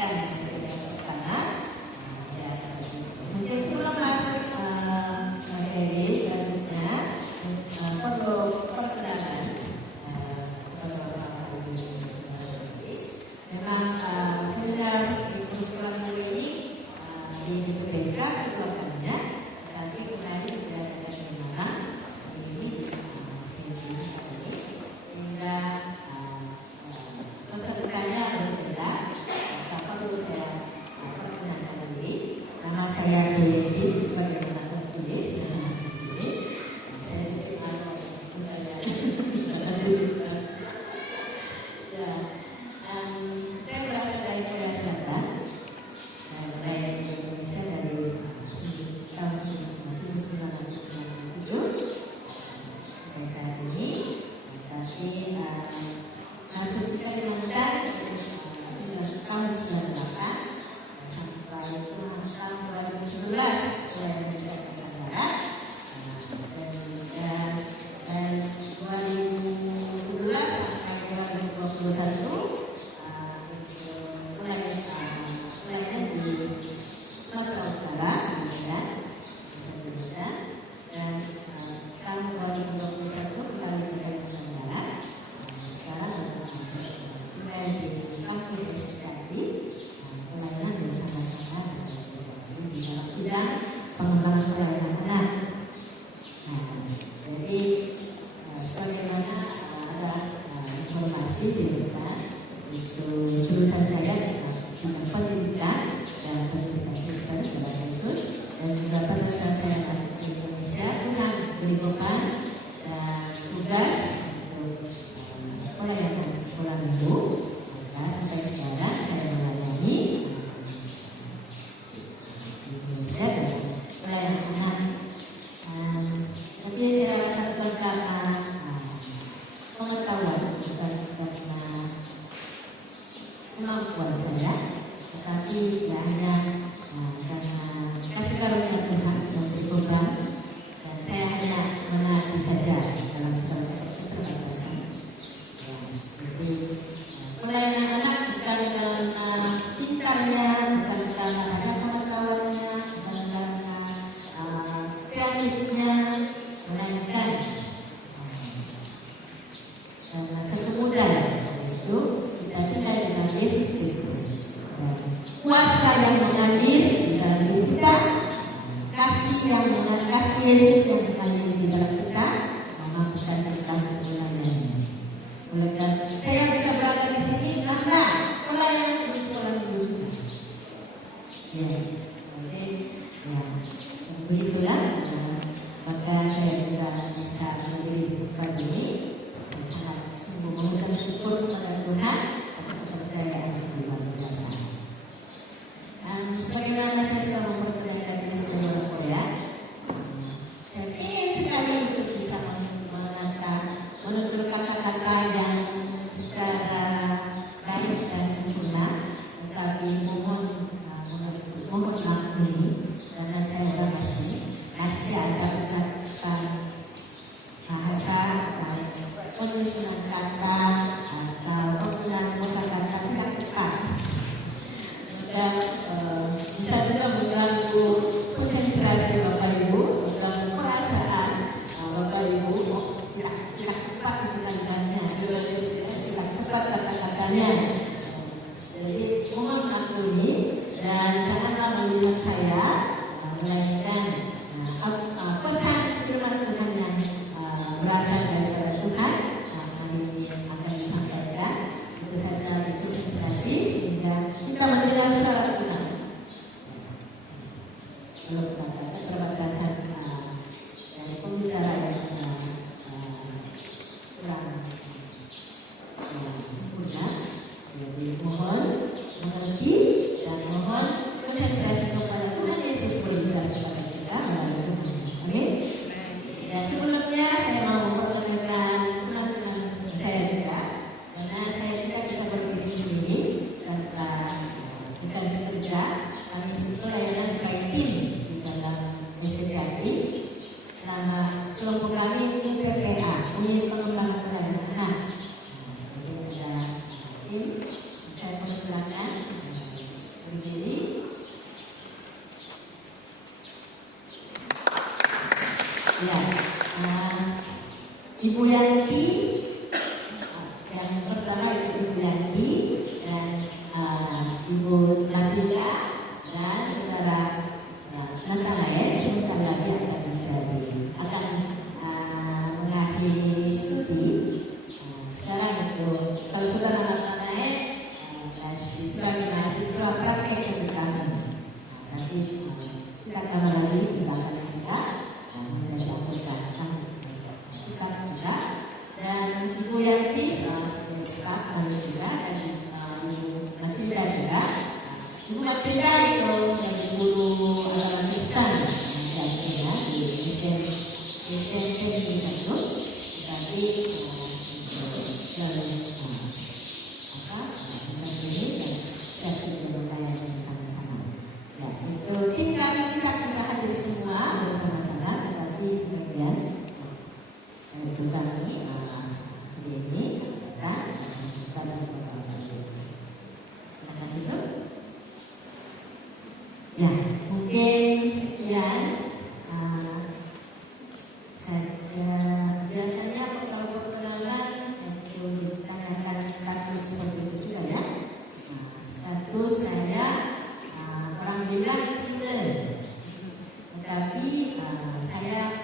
sampaikan pertama. Ya, mungkin sebelum masuk materi selanjutnya, perlu perkenalan. Memang seminar di sekolah minggu ini di BK kedua kalinya, tapi kemarin sudah ada perkenalan ini sehingga pesertanya berbeda. Perlu saya perkenalkan diri. Nama saya Dewi sebagai pengatur tulis. Saya saya berasal dari Korea Selatan, dari Indonesia dari tahun 1997 sampai saat ini. Tapi masuk ke Kalimantan tahun 98 sampai tahun 2011 saya menjadi Nusantara, dan 2011 sampai 2021 mulainya di Sumatera Utara, dan tahun 2021 kembali ke Nusantara. Sekarang mulai di kampus SKI, pelayanan bersama-sama di dalam bidang pengembangan pelayanan anak. Jadi sebagaimana ada informasi di depan, itu jurusan saya tentang pendidikan dan pendidikan Kristen secara khusus, dan juga pada saat saya masuk ke Indonesia dengan menimbulkan tugas untuk pelayanan sekolah minggu. Sampai sekarang saya melayani Indonesia dan pelayanan anak. Tapi saya rasa karena pengetahuan, bukan karena kemampuan saya, tetapi hanya karena kasih karunia Tuhan yang berprogram, dan saya hanya mengerti saja dalam suatu keterbatasan. Jadi pelayanan anak bukan karena pintarnya, bukan karena ada pengetahuannya, bukan karena kreatifnya, melainkan karena sekemudahan itu kita tinggal dengan Yesus Kristus. Kuasa yang mengalir di dalam diri kita, kasih Yesus yang mengalir di dalam kita, memampukan kita untuk melayani. Oleh karena saya bisa berada di sini karena pelayanan di sekolah minggu. Ya, jadi begitulah. Maka saya juga bisa menjadi bukan ini. Saya sangat sungguh mengucap syukur kepada Tuhan atas kepercayaan yang luar biasa. Sebagaimana saya sudah memperkenalkan di sekolah Korea, saya ingin sekali untuk bisa menutur kata-kata yang secara baik dan sempurna, tetapi mohon maaf ini karena saya masih ada ucapan bahasa penyusunan kata atau penggunaan kata-kata tidak tepat, dan bisa juga mengganggu konsentrasi Bapak Ibu, mengganggu perasaan Bapak Ibu. Tidak tepat kata-katanya, tidak tepat kata-katanya. Jadi mohon maklumi dan janganlah melihat saya, melainkan pesan firman Tuhan yang berasal dari Tuhan akan disampaikan. Itu saja itu konsentrasi sehingga kita mendengar suara Tuhan. Kalau keterbatasan dari pembicara yang kurang sempurna, jadi mohon mengerti dan mohon konsentrasi kepada Tuhan Yesus berbicara kepada kita melalui Tuhan. Amin. Ya, sebelumnya saya mau memperkenalkan teman-teman saya juga, karena saya tidak bisa berdiri sendiri karena kita bekerja. Kami sebetulnya adalah sebagai tim di dalam SDKI. Nama kelompok kami UPPA, Unit Pengembangan Pelayanan Anak. Jadi ada tim, saya persilakan berdiri. Ya, Ibu Yanti, yang pertama Ibu Yanti dan Ibu Nabila dan saudara Nathanael sebentar lagi akan mengakhiri studi. Sekarang itu kalau saudara Nathanael sebagai mahasiswa praktek studi kami, nanti kita akan lagi di belakang kita menjadi anggota kita juga, dan Ibu Yanti staff kami juga, dan Ibu Nabila juga. Ibu Nabila itu sebagai guru agama Kristen di SMP di satu, tapi siap sebelum layanan bersama-sama. Ya, itu tim kami kita bisa hadir semua bersama-sama, tetapi sebagian itu kami ini dan kita itu. Ya, mungkin sekian saja. Biasanya kalau perkenalan itu ditanyakan status seperti itu juga ya. Status saya orang bilang student, tetapi saya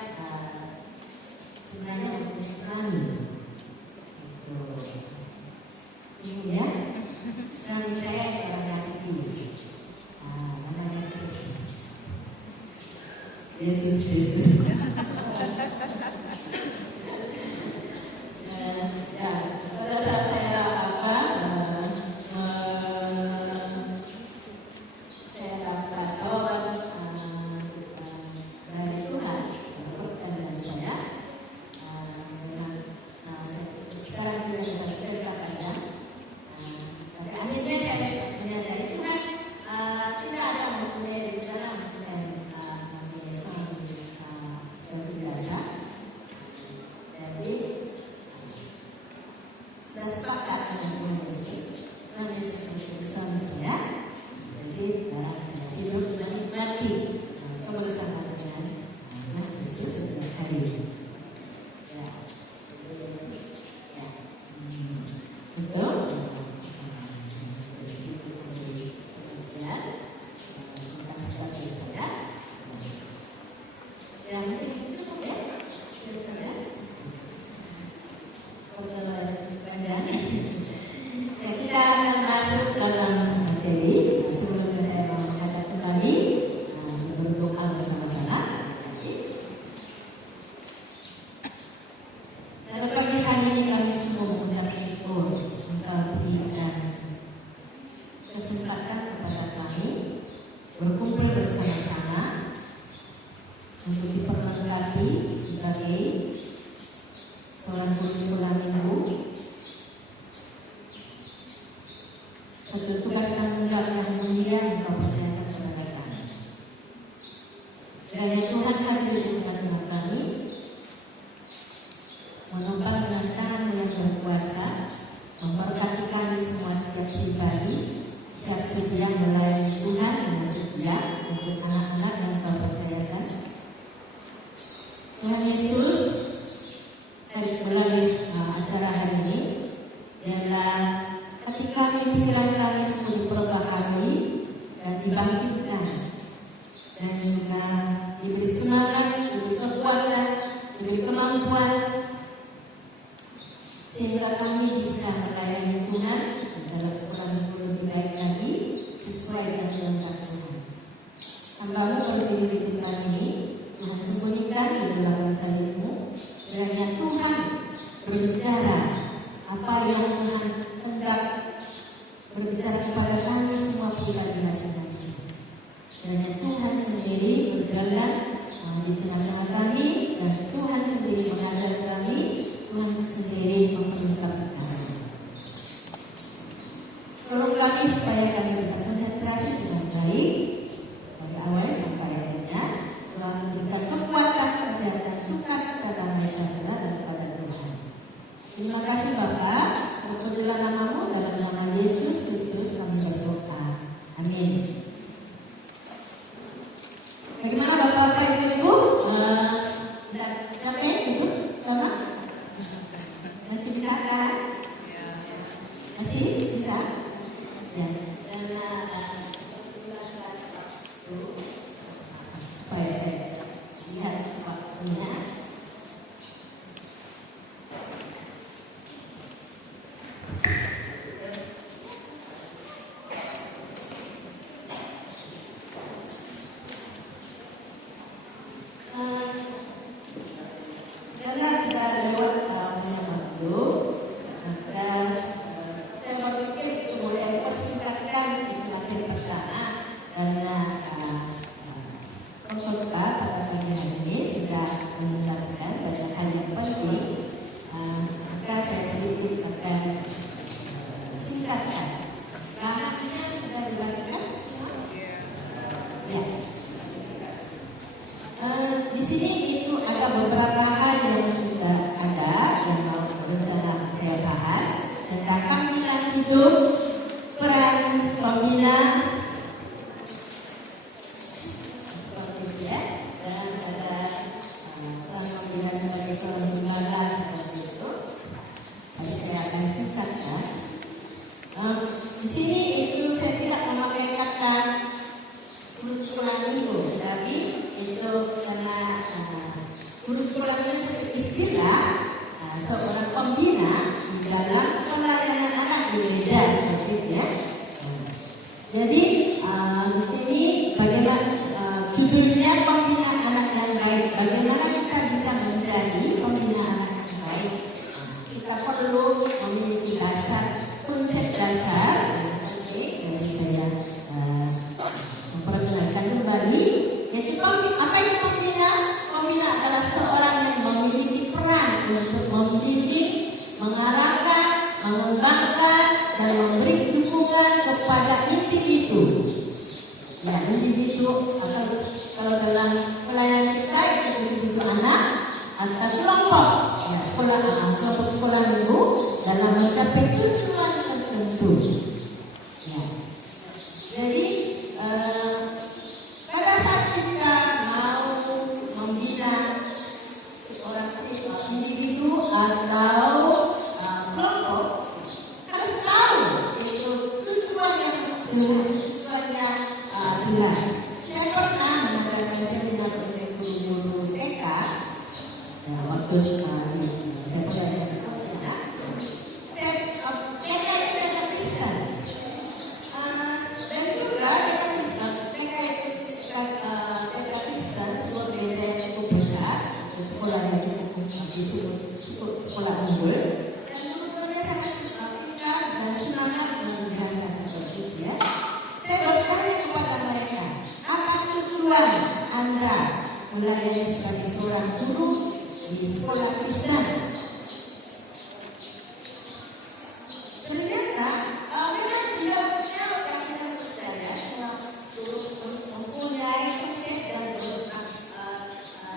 sebenarnya mempunyai suami. Ini ya, suami saya seorang laki-laki. Yesus Kristus. Ya, pada saat saya dapat jawaban dari Tuhan dan saya, sekarang juga bisa bercerita panjang. Tapi akhirnya saya menyadari Tuhan tidak ada mempunyai rencana untuk saya mempunyai suami seperti biasa. Jadi sudah sepakat dengan Tuhan Yesus. Tuhan Yesus menjadi suami saya. Jadi sekarang saya hidup menikmati bersama dengan Tuhan Yesus setiap hari. Ya, betul. Ya, mungkin itu cukup ya. Sudah saja. Ya, kita akan masuk dalam materi. Sebelumnya saya mau mengajak kembali berdoa bersama-sama. Pada pagi hari ini kami semua mengucap syukur Engkau berikan kesempatan kepada kami berkumpul bersama-sama untuk diperlengkapi sebagai seorang guru sekolah minggu. Satu tugas tanggung jawab yang mulia Engkau percayakan kepada kami. Kiranya Tuhan hadir di tengah-tengah kami, menopang dengan tangan yang berkuasa, memberkati kami semua setiap pribadi, siap sedia melayani Tuhan dengan setia untuk anak-anak yang Engkau percayakan. Tuhan Yesus, melalui acara hari ini, biarlah hati kami, pikiran kami semua diperbaharui dan dibangkitkan, dan juga diberi semangat, diberi kekuatan, diberi kemampuan, sehingga kami bisa melayani Tuhan dalam sekolah minggu lebih baik lagi sesuai dengan kehendak Tuhan. Hamba-Mu berdiri di depan ini, Tuhan sembunyikan di dalam salib-Mu, kiranya Tuhan berbicara apa yang Tuhan hendak berbicara kepada kami semua pribadi masing-masing. Kiranya Tuhan sendiri berjalan di tengah-tengah kami, dan Tuhan sendiri mengajar kami, Tuhan sendiri memperlengkapi kami. Tolong kami supaya kami bisa konsentrasi dengan baik dari awal sampai akhirnya. Tuhan memberikan kekuatan, kesehatan, sukacita, damai sejahtera daripada Tuhan. Terima kasih Bapa, terpujilah nama-Mu, dalam nama Yesus Kristus kami berdoa. Amin. bisa? Ya, karena supaya saya lihat waktunya. Karena sudah lewat masa waktu, maka saya berpikir itu boleh persingkatkan di materi pertama karena Pengkhotbah pada pagi hari ini sudah menjelaskan banyak hal yang penting, maka saya sedikit akan singkatkan. Bahannya sudah dibagikan? Ya. Di sini itu ada beberapa hal yang sudah ada yang mau rencana saya bahas tentang panggilan hidup, peran pembina, seperti ya, dan ada peran pembina sebagai seorang lembaga seperti itu. Jadi saya akan singkatkan. Di sini itu saya tidak memakai kata kurus-kurang itu, tapi itu karena kurus-kurang itu seperti istilah seorang pembina dalam pelayanan anak di gereja seperti itu ya. Jadi di sini bagaimana judulnya pembina anak yang baik. Bagaimana kita bisa menjadi pembina anak yang baik? Kita perlu memiliki konsep dasar. Jadi saya memperkenalkan kembali. Jadi apa itu pembina? Pembina adalah seorang yang memiliki peran untuk membimbing, mengarahkan, mengembangkan, dan memberi dukungan kepada individu. Ya, individu atau kalau dalam pelayanan kita itu individu anak atau kelompok ya, kelompok sekolah minggu dalam mencapai tujuan tertentu. Ya. Jadi pada saat kita mau membina seorang individu atau kelompok, harus tahu itu tujuannya jelas. Saya pernah mengadakan seminar untuk guru TK waktu saya belajar sekolah unggul dan sebetulnya sangat pintar dan semangat bahasa seperti itu ya. Saya bertanya kepada mereka, apa tujuan Anda melayani sebagai seorang guru di sekolah Kristen? Ternyata memang jawabnya orang yang percaya seorang guru mempunyai konsep dan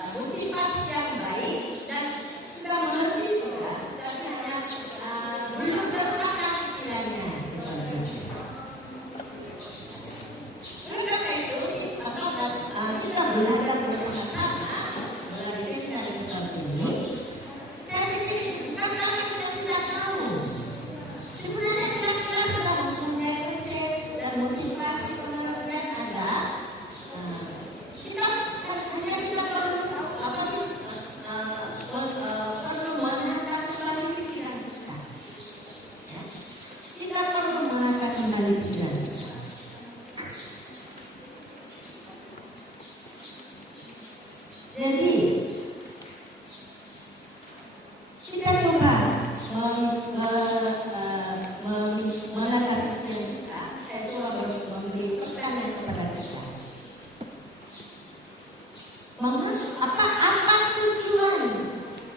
motivasi yang baik dan sudah mengerti juga, tapi hanya belum tertata pikirannya. Oleh karena itu, kita belajar bersama-sama melalui seminar seperti ini. Saya pikir bukan kita tidak tahu. Sebenarnya kita sudah mempunyai konsep dan motivasi pengertian ada. Kita perlu menata kembali pikiran kita. Kita perlu menata kembali pikiran kita. Jadi kita coba menata pikiran kita. Saya coba memberi pertanyaan kepada kita. Apa tujuan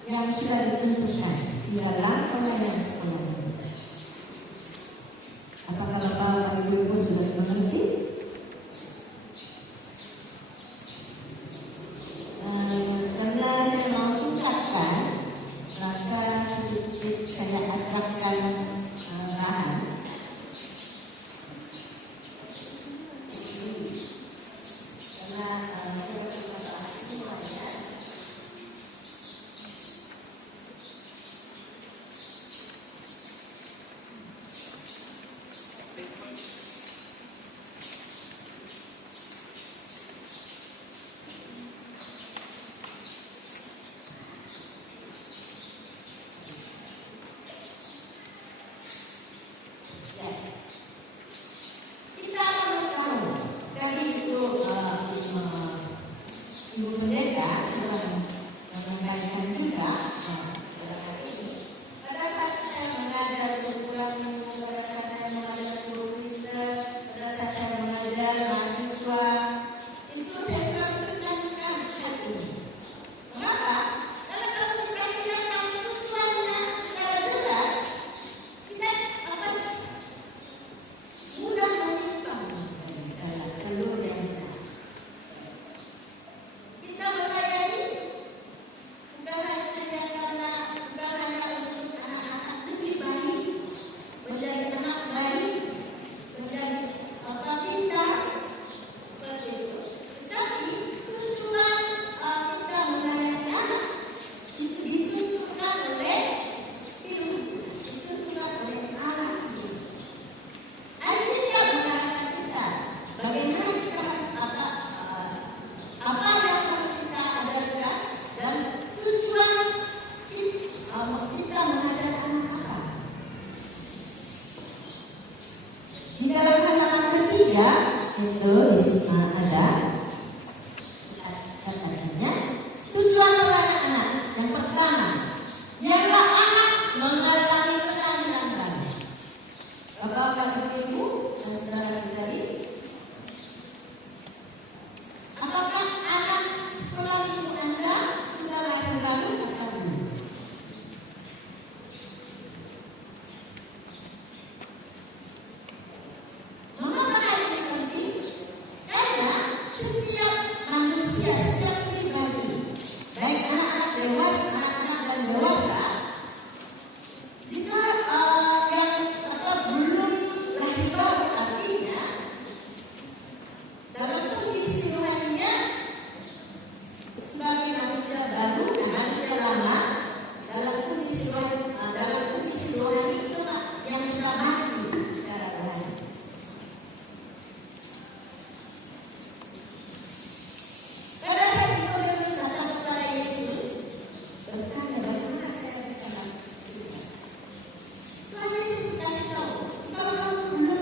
yang sudah ditentukan di dalam pelayanan sekolah ini? Apakah Bapak dan Ibu sudah mengerti? Karena saya mau singkatkan, rasa sedikit saya acapkan bahan. Karena Di dalam halaman ketiga itu di sini ada katanya tujuan kepada anak. Yang pertama, biarlah anak mendalami keterangan kami. Bapak-bapak, ibu, dan saudara-saudari, apakah anak sekolah ibu Anda sudah lahir baru atau belum? Mengapa hal ini penting? Karena setiap manusia, setiap pribadi, baik anak-anak dewasa, anak-anak dan dewasa, jika belum lahir baru, artinya dalam kondisi rohaninya sebagai manusia baru dan manusia lama, dalam kondisi rohani itu yang sudah mati secara rohani. Pada saat Nikodemus datang kepada Yesus bertanya, bagaimana saya bisa masuk surga? Tuhan Yesus kasih tahu, kalau kamu belum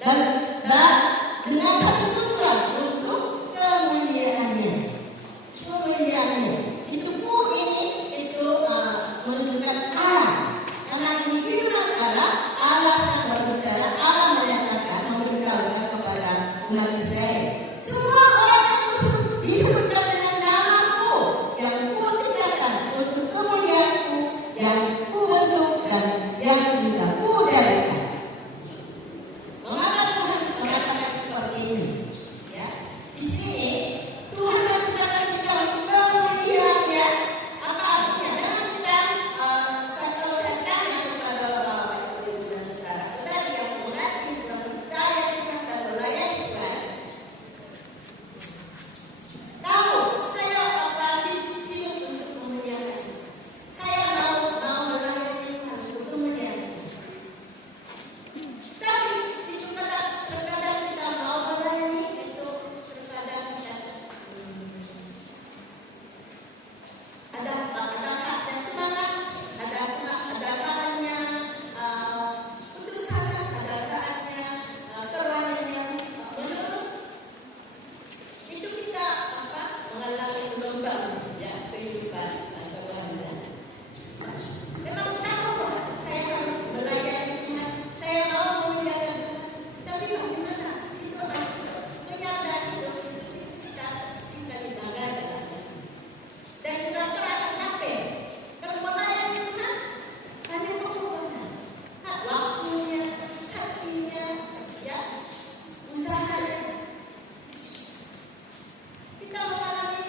dan dengan satu tujuan untuk kemuliaannya. Itu pun ini itu menunjukkan Allah. Karena ini firman Allah sedang berbicara, Allah menyatakan, memberitahukan kepada umat Israel. Semua orang disebutkan dengan namaku yang kuciptakan untuk kemuliaanku, yang kubentuk dan yang juga kujadikan. Mengapa Tuhan mengatakan seperti ini? Ya, di sini Tuhan menciptakan kita untuk kemuliaannya. Apa artinya? Memang kita kalau saya tanya kepada Bapak Ibu dan saudara-saudari yang mengasihi dan percaya dan melayani Tuhan, tahu saya hidup untuk kemuliaan. Saya mau melayani Tuhan untuk kemuliaan. Tapi itu terkadang kita mau melayani itu terkadang kita ada semangat, ada saatnya putus asa, ada saatnya kerohanian menerus. Itu kita mengalami gelombang kehidupan kerohanian. Memang tahu saya harus melayani Tuhan, saya mau memuliakan Tuhan. Tapi bagaimana? Itu harus kenyataan itu kita tinggal di bangga dan juga terasa capek. Kalau melayani Tuhan hanya mengorbankan waktunya, hatinya, usahanya. Kita mengalami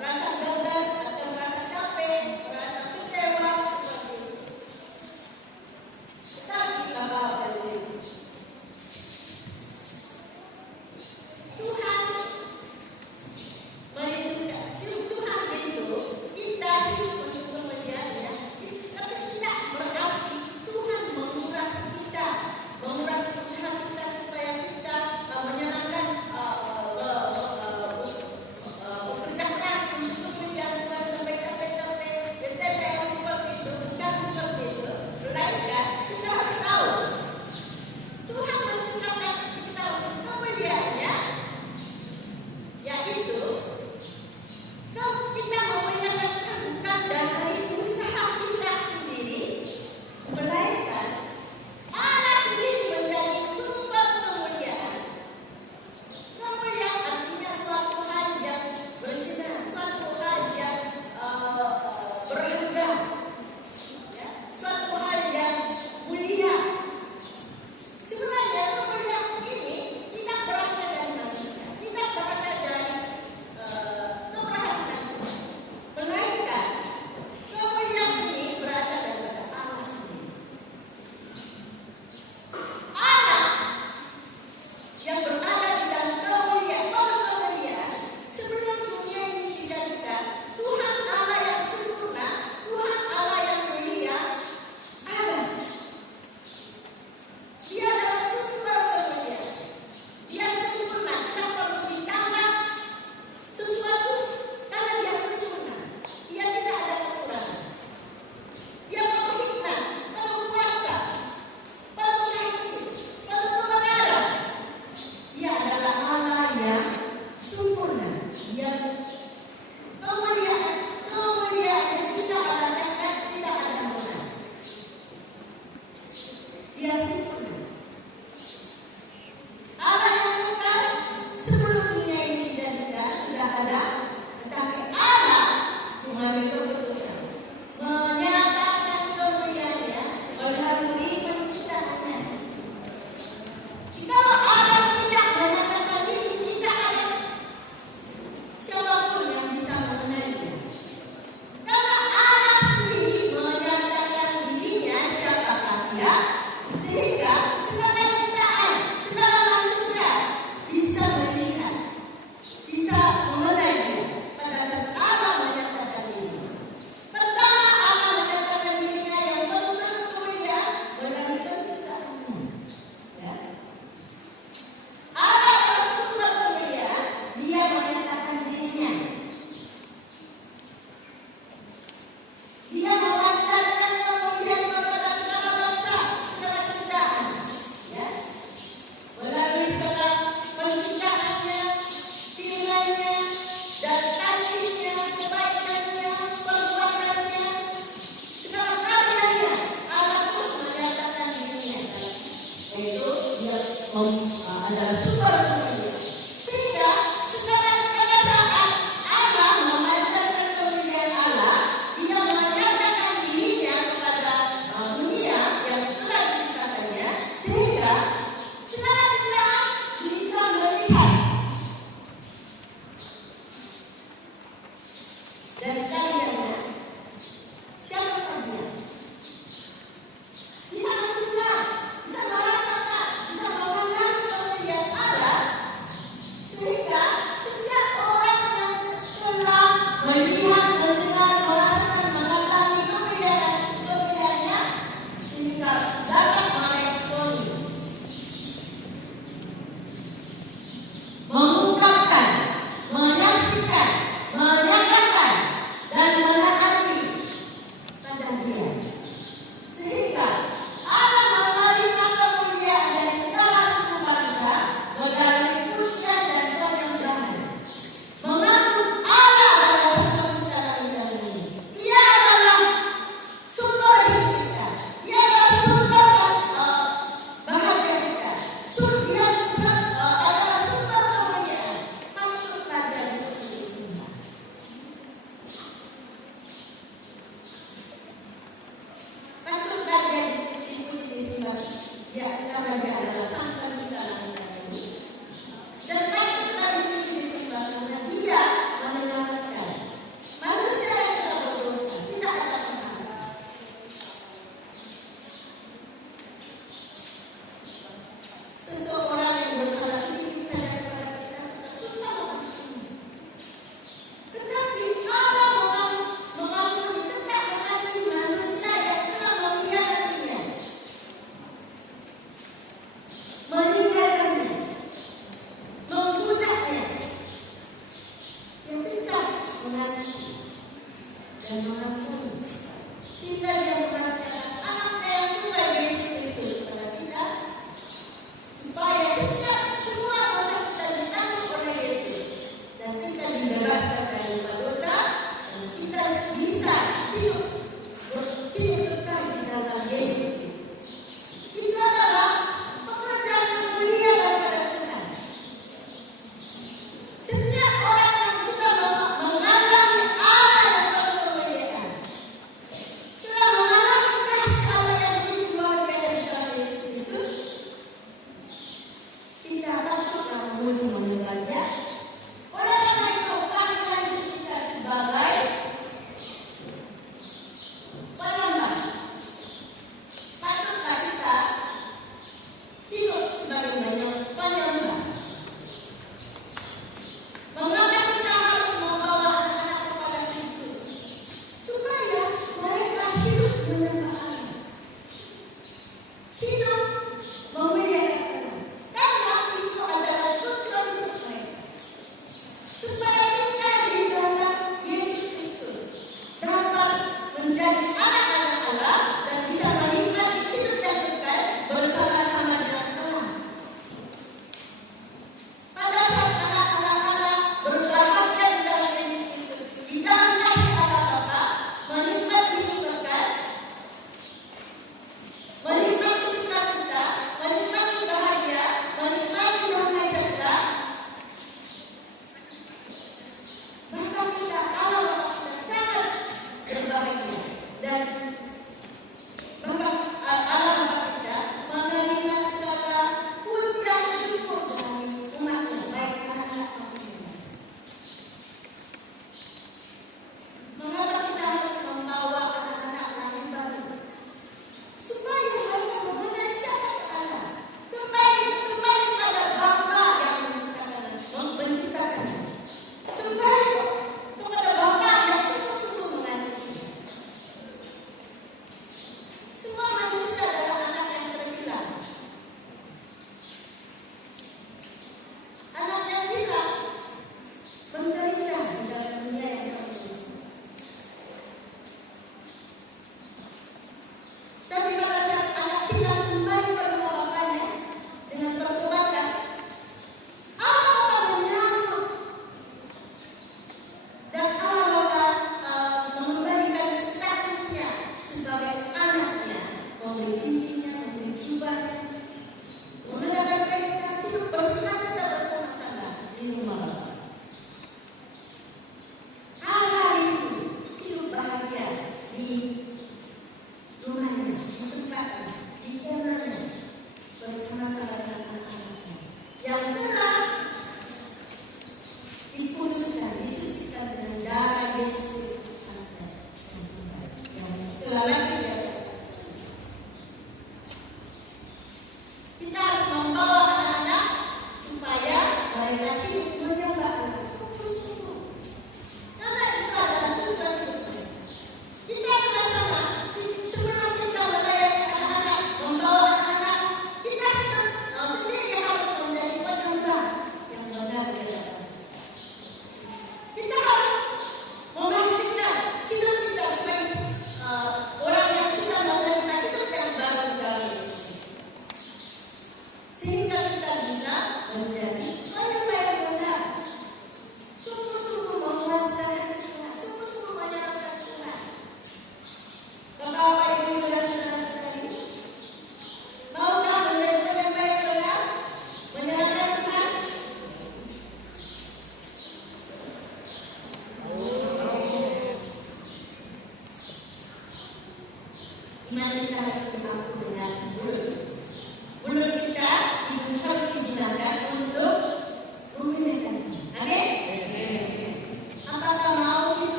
rasa gagal atau rasa capek, rasa kecewa seperti itu. Tetapi Bapak Ibu, Tuhan merindukan, Tuhan itu kita hidup untuk kemuliaannya. Tapi tidak berarti Tuhan menguras kita, menguras usaha kita supaya kita menyenangkan bekerja keras untuk kemuliaan Tuhan sampai capek-capek. Yang seperti itu, bukan seperti itu. Melainkan kita harus tahu Tuhan menciptakan kita untuk kemuliaannya, yaitu kalau kita memuliakan Tuhan bukan dari usaha kita sendiri, melainkan Allah sendiri menjadi sumber kemuliaan. Kemuliaan artinya suatu hal yang bersinar, suatu hal yang berharga, suatu hal yang mulia. Sebenarnya kemuliaan ini tidak berasal dari manusia, tidak berasal dari keberhasilan Tuhan, melainkan kemuliaan ini berasal daripada Allah sendiri. Allah yang berada di dalam kemuliaan sebelum dunia ini dijadikan, Tuhan Allah yang sempurna, Tuhan Allah yang mulia, Allah. Dia adalah sumber kemuliaan. Dia sempurna, tidak perlu ditambah sesuatu karena dia sempurna. Dia tidak ada kekurangan. Dia penuh hikmat, penuh kuasa, penuh kasih, penuh kebenaran. Dia adalah Allah yang sempurna, yang kemuliaan yang tidak ada cacat, tidak ada noda. Dia sempurna. Allah yang kekal sebelum dunia ini dijadikan sudah ada, tetapi Allah mengambil keputusan menyatakan kemuliaannya melalui penciptaannya. Jika Allah tidak menyatakan ini, tidak ada siapapun yang bisa mengenalinya. Karena Allah sendiri menyatakan dirinya siapakah dia, sehingga adalah sumber kemuliaan. Sehingga sekarang pada saat Allah mengajarkan kemuliaan Allah, Dia menyatakan dirinya kepada dunia yang telah diciptakannya, sehingga sekarang kita bisa melihat dari kaliannya siapa saja bisa mendengar, bisa merasakan, bisa mengenal kemuliaan Allah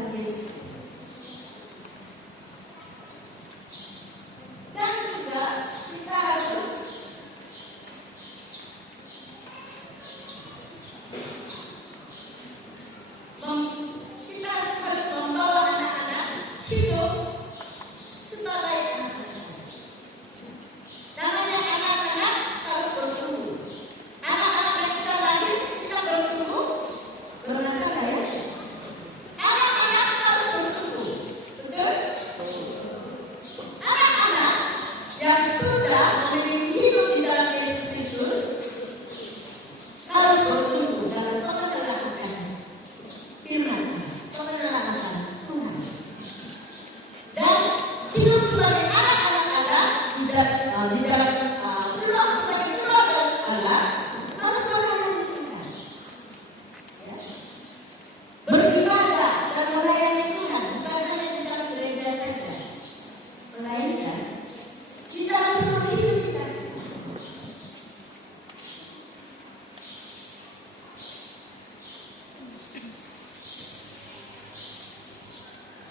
Tuhan Yesus. Dan juga kita harus membawa anak-anak hidup sebagai anak-anak. Namanya anak-anak harus bertumbuh. Anak-anak yang sudah lahir tidak bertumbuh, bermasalah ya. Anak-anak harus bertumbuh, betul? Anak-anak yang sudah memiliki hidup di dalam Yesus Kristus harus bertumbuh dalam pengenalan firman, pengenalan Tuhan. Dan hidup sebagai anak-anak Allah di dalam pulang sebagai keluarga Allah harus melayani Tuhan. Ya. Beribadah dan melayani Tuhan bukan hanya di dalam gereja saja, melainkan di dalam seluruh hidup kita.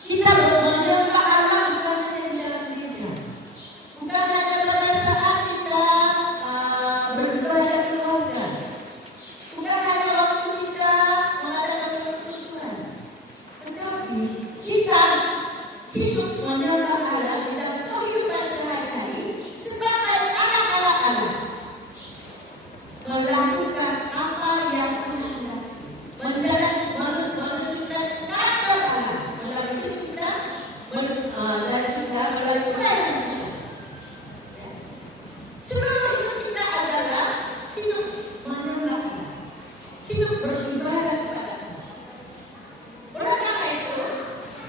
Kita menyembah Allah bukan hanya di dalam gereja, bukan hanya pada saat kita beribadah keluarga, bukan hanya waktu kita mengadakan persekutuan, tetapi kita hidup menyembah Allah di dalam kehidupan sehari-hari sebagai anak-anak Allah, melakukan apa yang Tuhan lakukan, menunjukkan karakter Allah dalam hidup kita, dan kita melalui pelayanan kita. Ya. Seluruh hidup kita adalah hidup menyembah Allah, hidup beribadah kepada Allah. Oleh karena itu,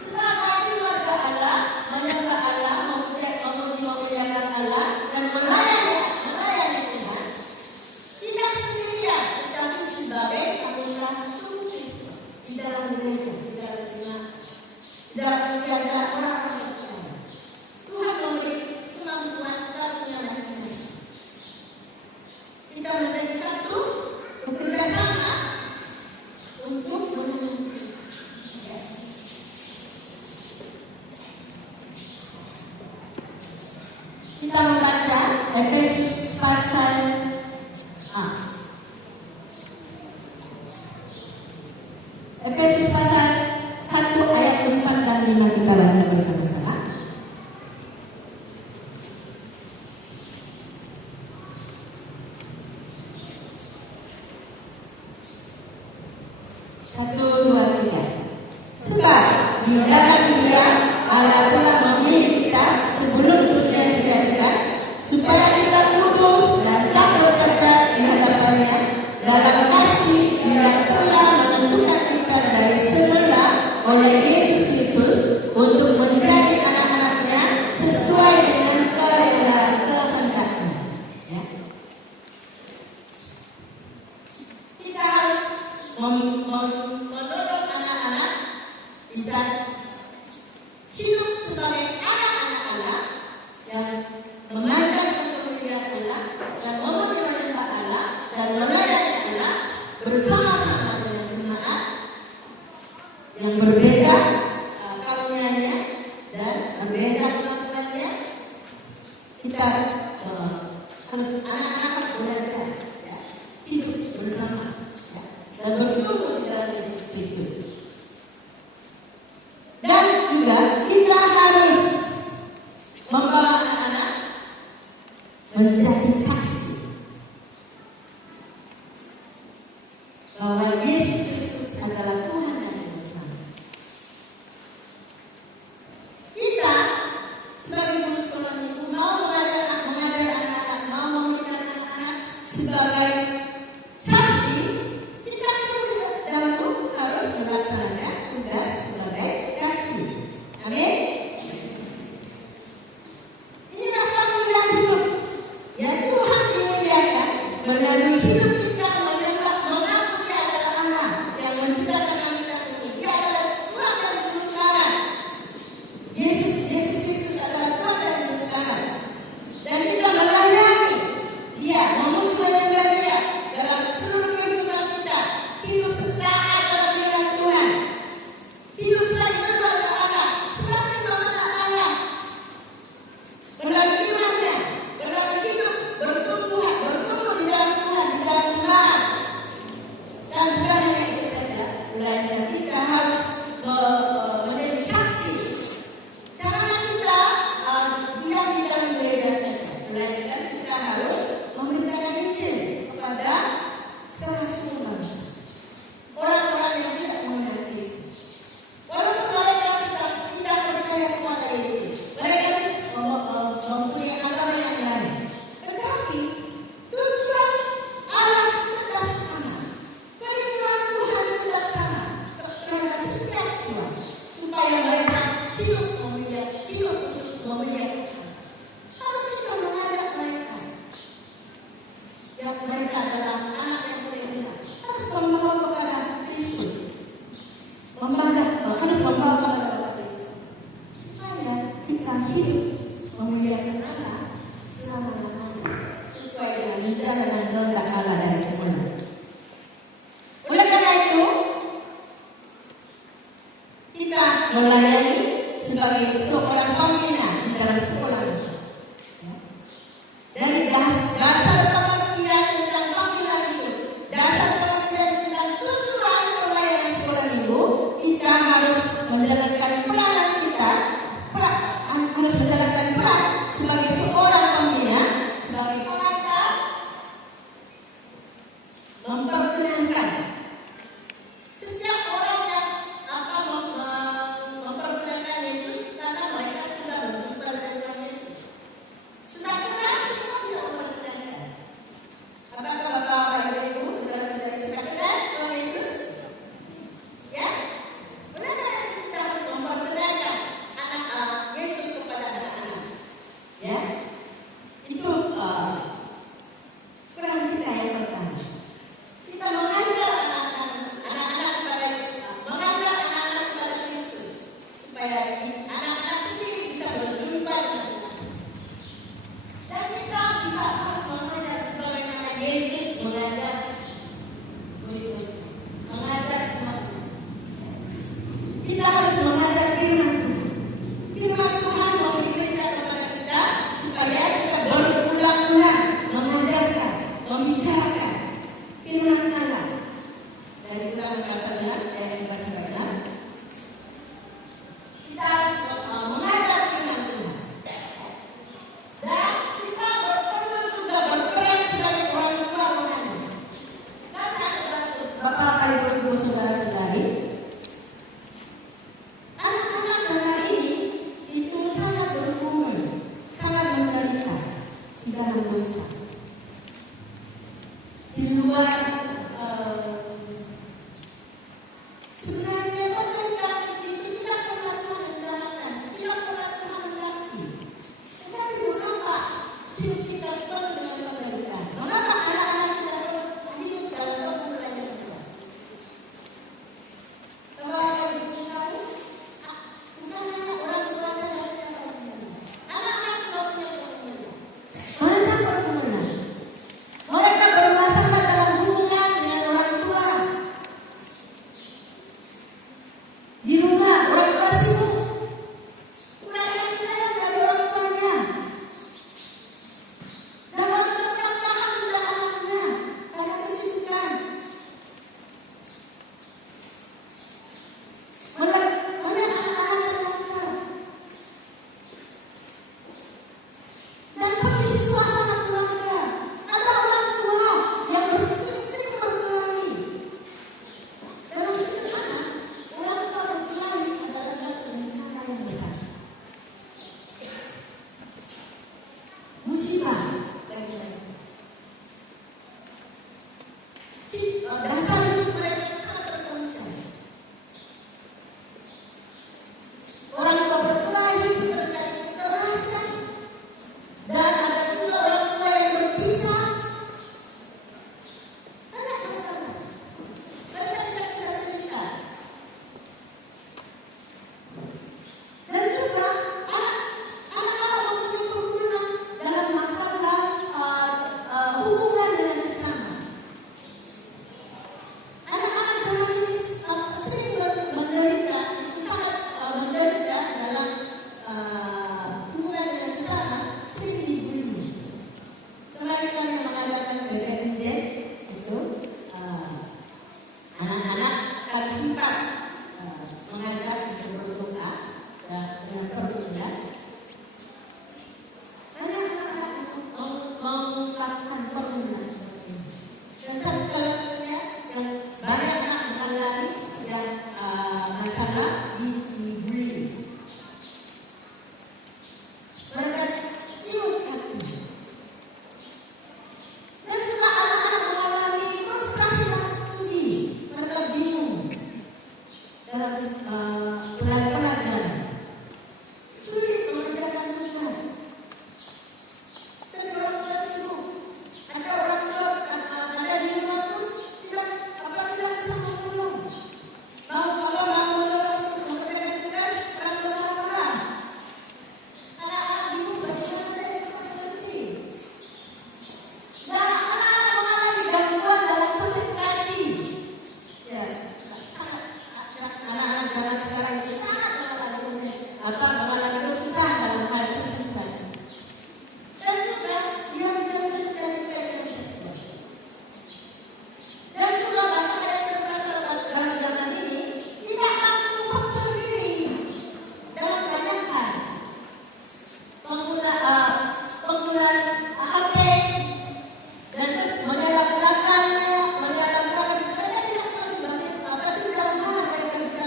sebagai keluarga Allah, menyembah Allah, memuliakan Allah, dan melayani Tuhan, tidak sendirian, tetapi sebagai anggota tubuh Kristus di dalam gereja, di dalam jemaat, di dalam keluarga orang-orang yang percaya. Tuhan memberi kemampuan karunia masing-masing. Kita menjadi satu, bekerja sama untuk memenuhi. Ya. Kita membaca Efesus pasal Efesus pasal 1 ayat 4 dan 5 kita baca bersama-sama. Satu, dua, tiga. Sebab di dalam Dia Allah telah memilih kita sebelum dunia dijadikan, supaya kita kudus dan tak bercacat di hadapan-Nya dalam kasih yang telah menentukan kita dari semula oleh Yesus Kristus untuk menjadi anak-anak-Nya sesuai dengan kerelaan kehendak-Nya. Ya. Kita harus mendorong anak-anak bisa hidup sebagai anak-anak Allah yang mengajar untuk melihat Allah, dan menyembah Allah, dan melayani Allah bersama-sama dengan jemaat yang berbeda karunianya dan berbeda kemampuannya. Kita harus anak-anak belajar, ya, hidup bersama, ya, dan bertumbuh di dalam Yesus Kristus. Dan juga kita harus membawa anak-anak menjadi saksi bahwa Yesus Kristus adalah Tuhan dan Juru Selamat. Kita sebagai guru sekolah minggu mau mengajar anak-anak, mau supaya mereka hidup memuliakan. Harus kita mengajak mereka yang mereka adalah anak yang beriman, harus membawa kepada Kristus, harus membawa kepada Kristus, supaya kita hidup memuliakan Allah selama-lamanya sesuai dengan rencana dan kehendak Allah dari semula. Oleh karena itu, kita melayani sebagai seorang pembina di dalam sekolah. Dari dasar pengertian tentang pembinaan itu, dasar pengertian tentang tujuan pelayanan sekolah minggu, kita harus menjalankan peranan kita, harus menjalankan peran sebagai seorang pembina, sebagai pengajar, memperkenalkan setiap orang yang memperkenalkan Yesus karena mereka sudah berjumpa dengan Yesus. Sudah kenal, semua bisa memperkenalkan. Apakah Bapak, Ibu, saudara-saudara sudah kenal dengan Yesus? Ya? Benar kita harus memperkenalkan anak Yesus kepada anak-anak. Ya? Itu peran kita yang pertama. Kita mengajar anak-anak kepada Kristus supaya anak-anak sendiri bisa berjumpa dengan Tuhan. Dan kita bisa harus mengajar sebagaimana Yesus mengajar murid-murid, mengajar semua. Kita harus mengajar firman Tuhan. Firman Tuhan memberikan kepada kita supaya kita berulang-ulang mengajarkan, membicarakan firman Allah. Dari Ulangan pasal 6 ayat 15-16. Kita harus mengajar firman Tuhan. Dan kita perlu juga berperan sebagai orang tua rohani. Karena Bapak, Ibu, saudara-saudari, anak-anak zaman ini itu sangat bergumul, sangat menderita di dalam dosa. Di luar sebenarnya pemerintah itu tidak pernah Tuhan rencanakan, tidak pernah Tuhan menghendaki. Tetapi mengapa hidup kita penuh dengan penderitaan? Mengapa anak-anak kita hidup dalam pergumulan yang besar? Kalau ibu tahu, bukan hanya orang tua saja yang punya pergumulan. Anak-anak juga punya pergumulan. Banyak pergumulan. Mereka bermasalah dalam hubungan dengan orang tua. Di rumah, orang tua sibuk. Kurang kasih sayang dari orang tuanya. Dan orang tua yang tahan dengan anaknya karena kesibukan. Melihat anak-anak terlantar. Dan kondisi suasana keluarga. Ada orang tua yang sering berkelahi. Dalam hidup anak, orang tua berkelahi adalah satu bencana yang besar. Musibah bagi mereka. Dasar hidup mereka sangat tergoncang. Orang tua berkelahi, terjadi kekerasan, dan ada juga orang tua yang berpisah. Banyak masalah. Mereka tidak bisa cerita. Dan juga anak-anak mempunyai pergumulan dalam masalah hubungan dengan sesama. Anak-anak zaman ini sering menderita, sangat menderita dalam hubungan dengan sesama, sering dibully. Kemarin kami mengadakan BPNJ itu anak-anak kami sempat mengajar untuk berdoa dengan pergumulan. Banyak anak-anak mengungkapkan pergumulan seperti ini. Dan satu satunya yang banyak anak mengalami yang masalah dibully. Mereka ciut hati. Dan juga anak-anak mengalami frustrasi dalam studi. Mereka bingung dalam pelajaran. mengalami kesusahan dalam hal konsentrasi. Dan juga dia menjadi pelecehan seksual. Dan juga masalah yang bermasalah dalam zaman ini tidak mampu kontrol diri dalam banyak hal. Penggunaan HP dan menyalahgunakan mereka tidak tahu apa sih dalam hal mereka bisa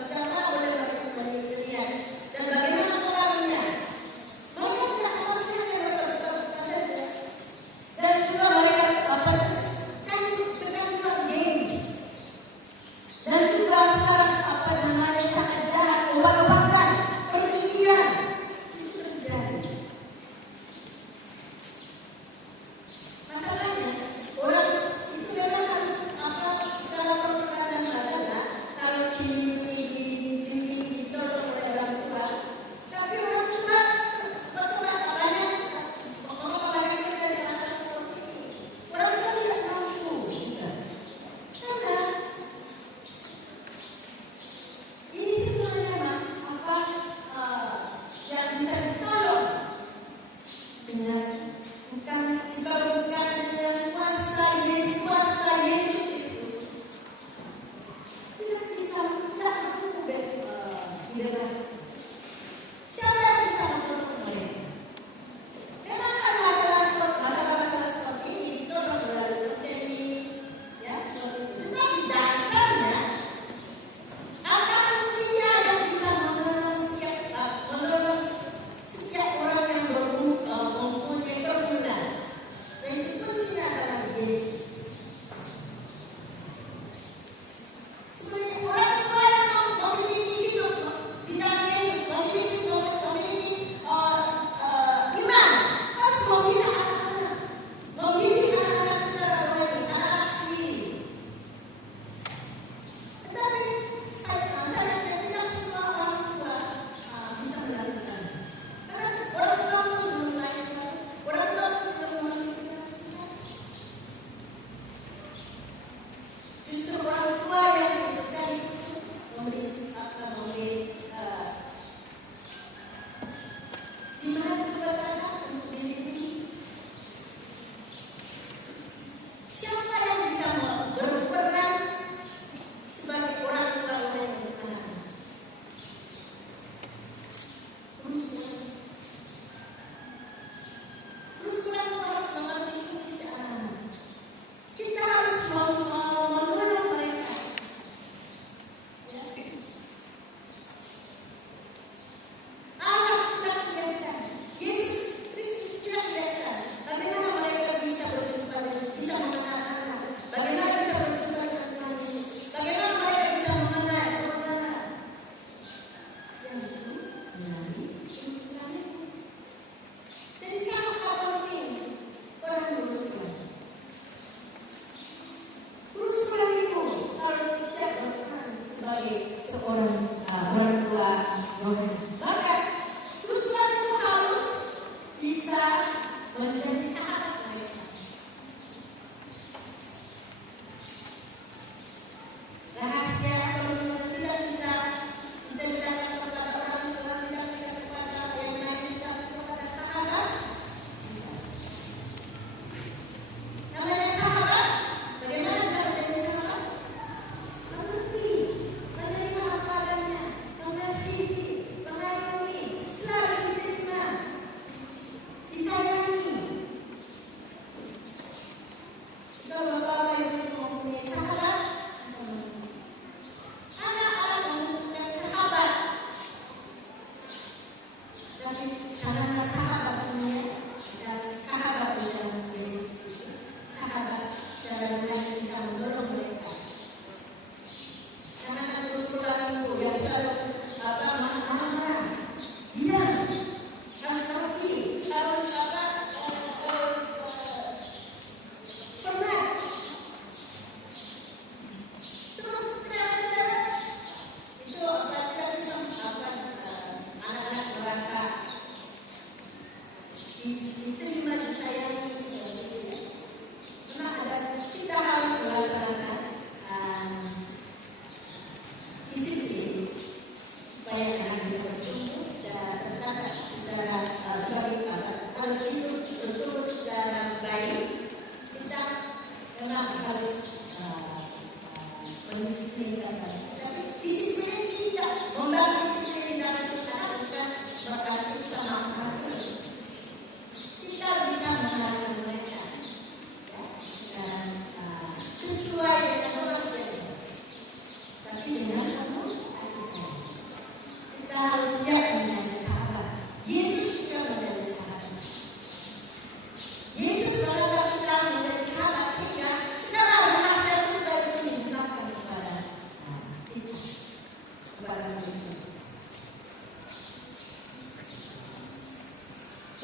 secara oleh mereka dan bagaimana pengaruhnya. Mereka tidak mengerti saja dan juga mereka kecanduan games dan juga sekarang sangat jahat obat-obatan perjudian itu terjadi. Masalahnya, orang itu memang harus secara perkataan bahasa harus ditolong oleh orang tua. Tapi orang tua banyak terjadi masalah seperti ini. Orang tua tidak mampu, karena ini sebenarnya mas yang bisa ditolong dengan bukan jika bukan dengan kuasa Yesus Kristus tidak bisa tidak mampu bebas. Siapa yang bisa menolong mereka? Memang kan masalah-masalah seperti ini ditolong melalui konseling, ya seperti itu. Tetapi dasarnya apa kuncinya yang bisa menolong setiap orang yang mempunyai kegunaan? Yaitu kuncinya adalah Yesus. Sebagai orang tua yang memiliki hidup di dalam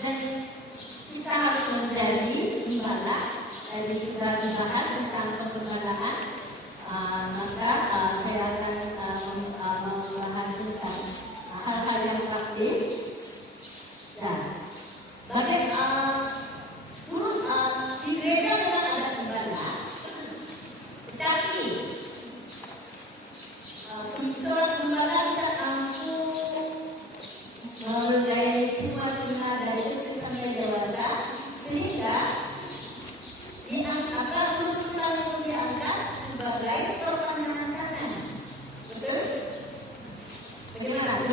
dan kita harus menjadi gembala. Dari sudah dibahas tentang penggembalaan, maka saya akan membahas tentang hal-hal yang praktis. Dan dulu di gereja memang ada gembala, tetapi seorang gembala tidak mampu membiayai semua jemaat dari kecil sampai dewasa, sehingga diangkat usulan diangkat sebagai perpanjangan tangan. Betul? Bagaimana?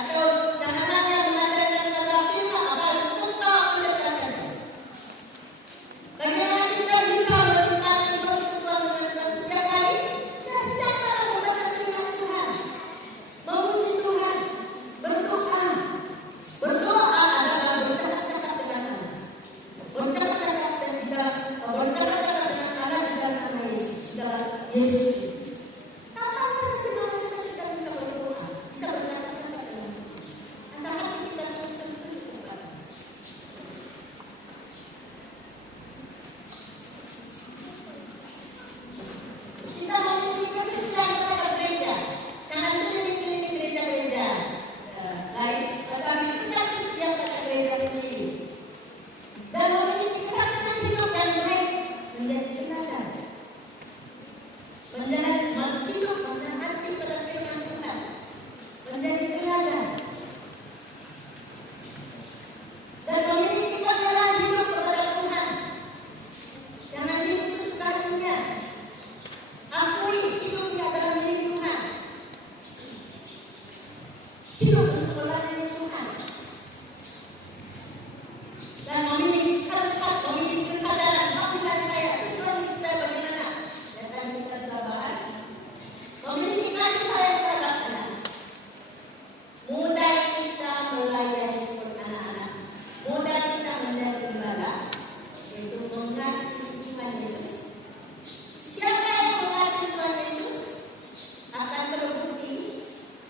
Atau jangan hanya mengajarkan kata firman, apa itu kita aplikasikan. Bagaimana kita bisa menikmati persekutuan dengan Tuhan setiap hari? Kita siapkan membaca firman Tuhan, memuji Tuhan, berdoa. Berdoa adalah bercakap-cakap dengan Allah. Bercakap-cakap dengan Allah di dalam nama Yesus, di dalam Yesus. Kapan saja kita bisa berdoa, bisa bercakap-cakap dengan Allah. Asal hati kita tertuju kepada Allah. Kita memiliki kesetiaan kepada gereja. Jangan pilih-pilih gereja-gereja lain, tetapi kita setia pada gereja sendiri. Dan memiliki kesaksian hidup yang baik menjadi teladan. Menjadi hidup menghati pada firman Tuhan. Menjadi teladan. Dan memiliki panggilan hidup kepada Tuhan. Jangan hidup sesuka hatinya. Akui hidupnya dalam milik Tuhan. Hidup untuk melayani Tuhan. Dan memiliki kesadaran panggilan saya, tujuan hidup saya bagaimana. Dan tadi kita sudah bahas. Memiliki kasih sayang terhadap anak. Mudah kita melayani seperti anak-anak. Mudah kita menjadi gembala, yaitu mengasihi Tuhan Yesus. Siapa yang mengasihi Tuhan Yesus akan terbukti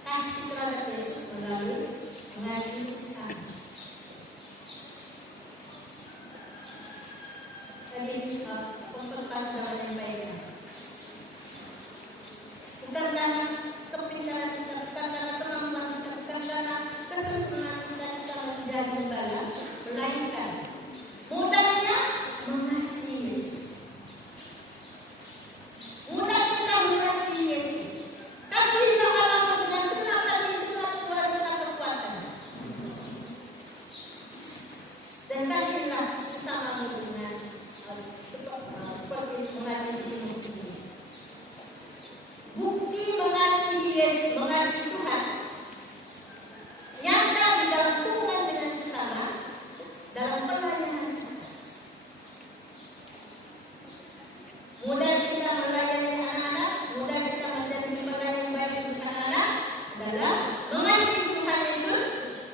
kasih terhadap Yesus melalui mengasihi sesama. Tadi pemperkas dalam yang baik. Bukan karena kepintaran kita, bukan karena kemampuan kita, bukan karena kesempurnaan kita menjadi gembala, melainkan mudahnya mengasihi Yesus. Mudah kita mengasihi Yesus. Kasihilah Allah dengan segenap hati, segenap jiwa, segenap kekuatan. Dan kasihilah sesamamu dengan seperti mengasihi dirimu sendiri. Bukti mengasihi Yesus, mengasihi Tuhan, nyata di dalam hubungan dengan sesama, dalam pelayanan. Mudah kita melayani anak-anak, mudah kita menjadi pelayan yang baik untuk anak-anak adalah mengasihi Tuhan Yesus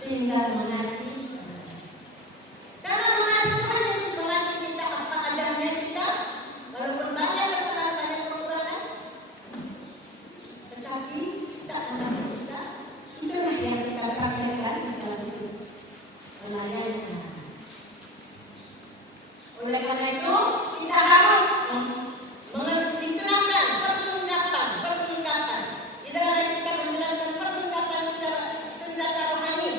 sehingga mengasihi. Karena mengasihi Tuhan Yesus mengasihi kita apa adanya kita, walaupun banyak kesalahan, banyak kekurangan, tetapi kita mengasihi kita. Itulah yang kita praktekkan dalam hidup melayani anak. Oleh karena itu kita harus dikenakan perlengkapan. Di dalam kita menjelaskan perlengkapan senjata rohani.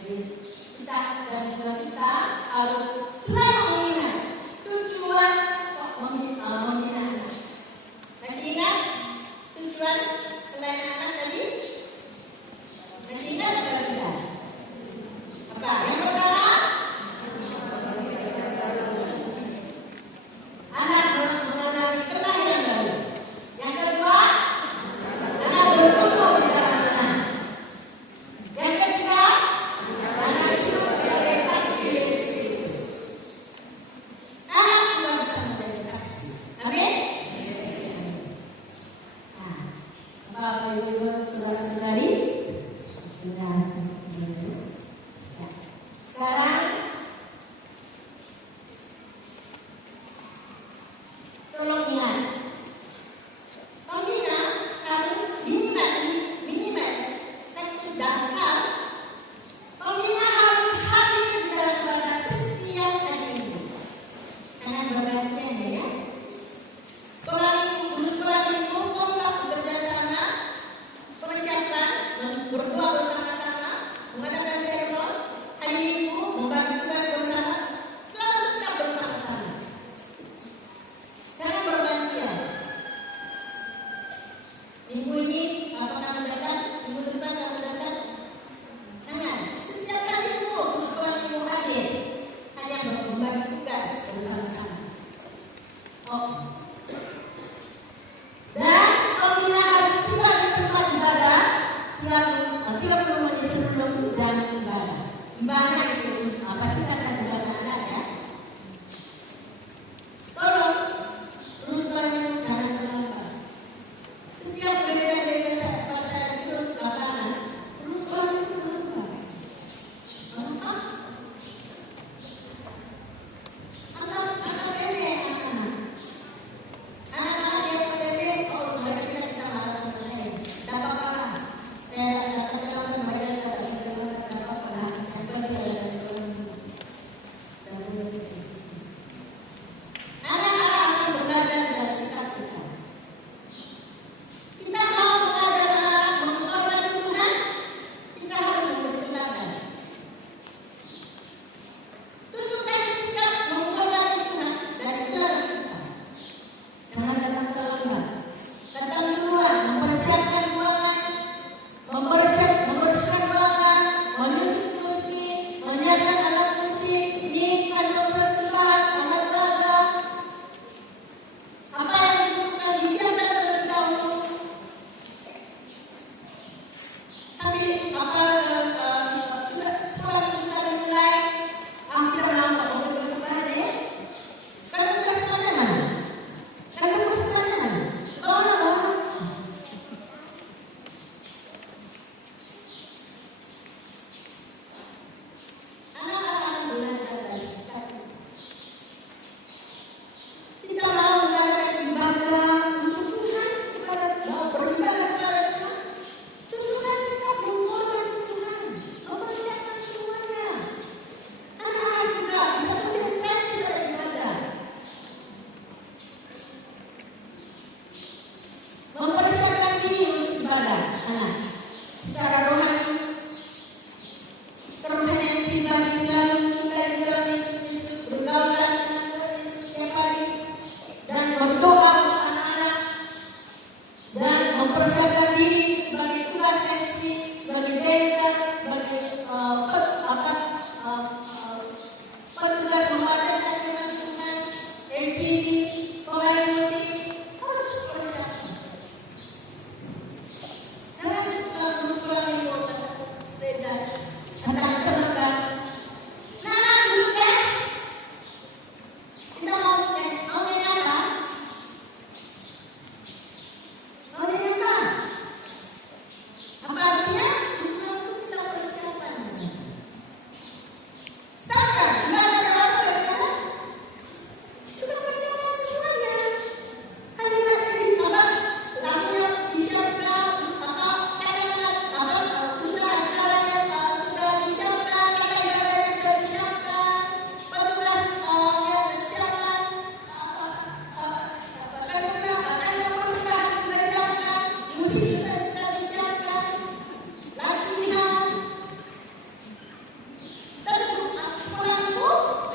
Jadi kita dalam Islam kita harus selalu mengingat tujuan membina anak. Masih ingat tujuan pelayanan anak tadi? Masih ingat atau tidak? Apa? Yang pertama, anak mengalami kelahiran baru. Yang kedua, anak bertumbuh di dalam Tuhan. Yang ketiga, anak hidup sebagai saksi.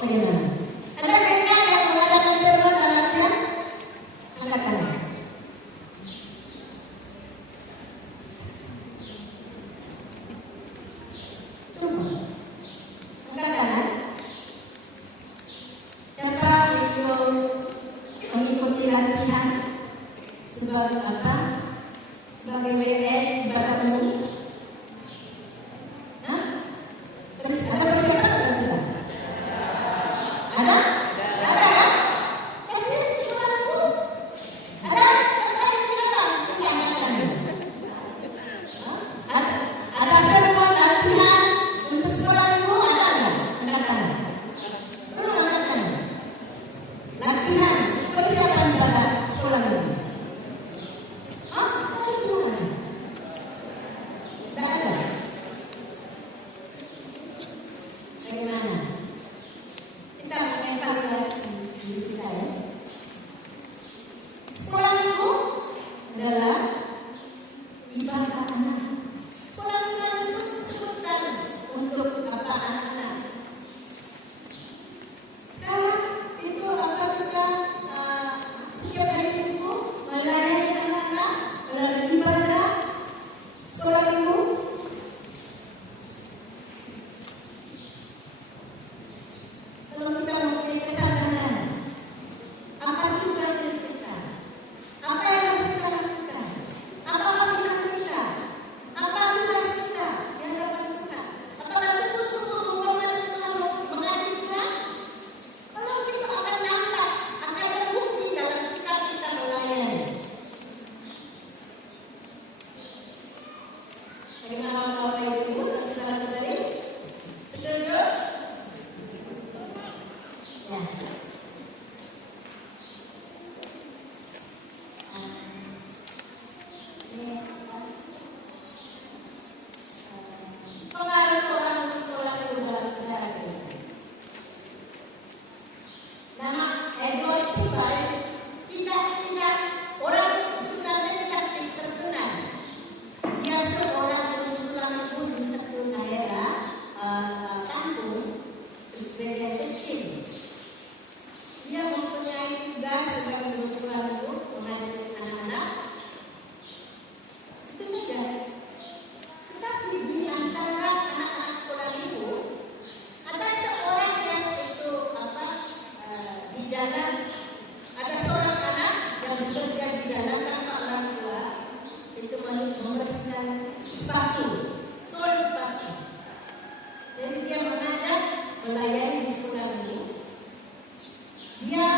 Bagaimana? Ada mereka yang mengadakan serba dalamnya? Angkat tangan. Coba. Angkat tangan. Siapa yang mengikuti latihan sebagai apa? Sebagai WN ibadah umum? Terus ada persiapan atau tidak? Ada? Ada? Tapi sekolahku ada? Ada semua latihan untuk sekolahku ada nggak? Angkat tangan. Angkat tangan. Latihan persiapan pada sekolahku. Tidak ada. Bagaimana? Kita mengevaluasi diri kita ya. Sekolah itu adalah ibadah anak. Sekolah itu harus disebutkan untuk apa anak-anak. Sekarang itu apa kita setiap hari itu melayani anak-anak melalui ibadah sekolah itu. Kalau kita mempunyai kesadaran, apa tujuan kita? Apa yang harus kita lakukan? Apa panggilan kita? Apa tugas kita yang dapat lakukan? Apakah sungguh-sungguh menghormati Tuhan, mengasihi Tuhan? Kalau itu akan nampak, akan terbukti dalam sikap kita melayani. Bagaimana Bapak Ibu, saudara-saudari? Setuju? Ya. Pengaruh seorang sekolah kedua saudara kita. Nama Edward Tibai tidak orang sebenarnya tidak terkenal. Dia seorang konsultan itu di satu daerah kampung desa kecil. Dia mempunyai tugas sebagai konsultan itu mengasuh anak-anak. Itu saja. Tetapi di antara anak-anak sekolah itu ada seorang yang itu di jalan. Ada seorang anak yang bekerja di jalan tanpa orang tua. Itu membersihkan sepatu, sol sepatu. Jadi dia mengajak melayani di sekolah ini. Dia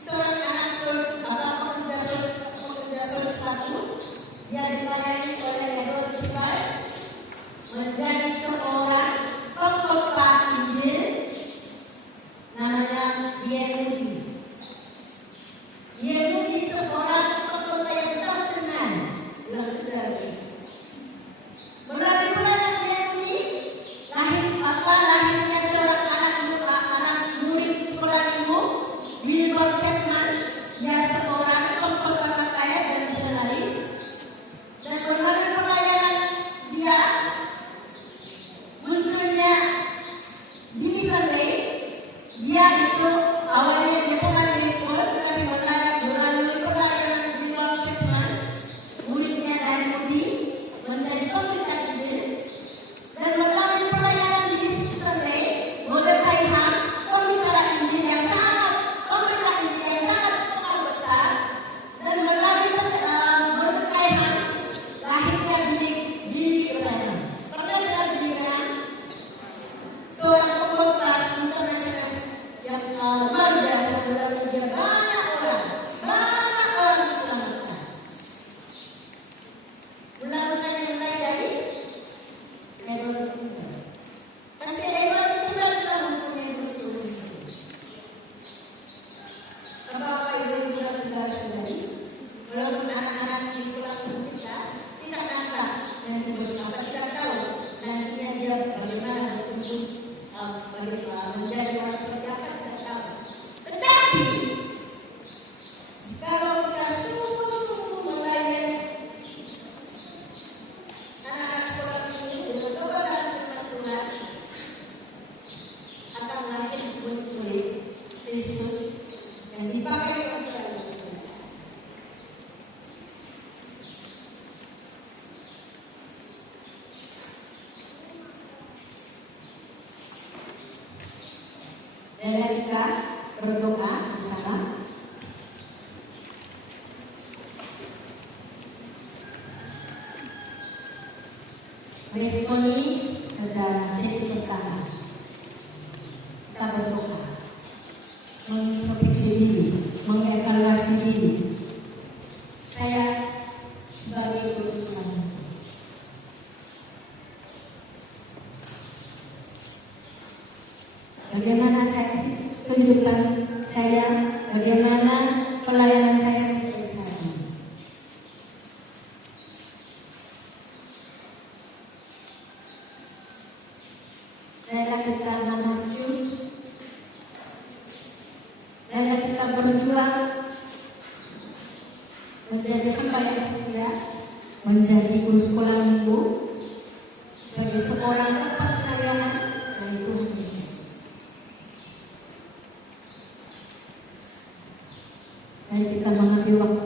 seorang anak pekerja sol sepatu. Dia dilayani oleh Edward Tibai menjadi seorang pengkhotbah Injil namanya Yehudi. Yehudi seorang pengkhotbah yang terkenal dalam sejarah. Melalui pelayanan Yehudi lahir Marilah kita berdoa bersama. Responi dan sesi pertama. Kita berdoa, mengintrospeksi diri, mengevaluasi diri. Saya sebagai guru sekolah, bagaimana kehidupan saya, bagaimana pelayanan saya sebagai sekarang. Marilah kita maju, marilah kita berjuang menjadi hamba yang setia, menjadi guru sekolah minggu sebagai seorang kepercayaan dari Tuhan Yesus. Dan kita mengambil waktu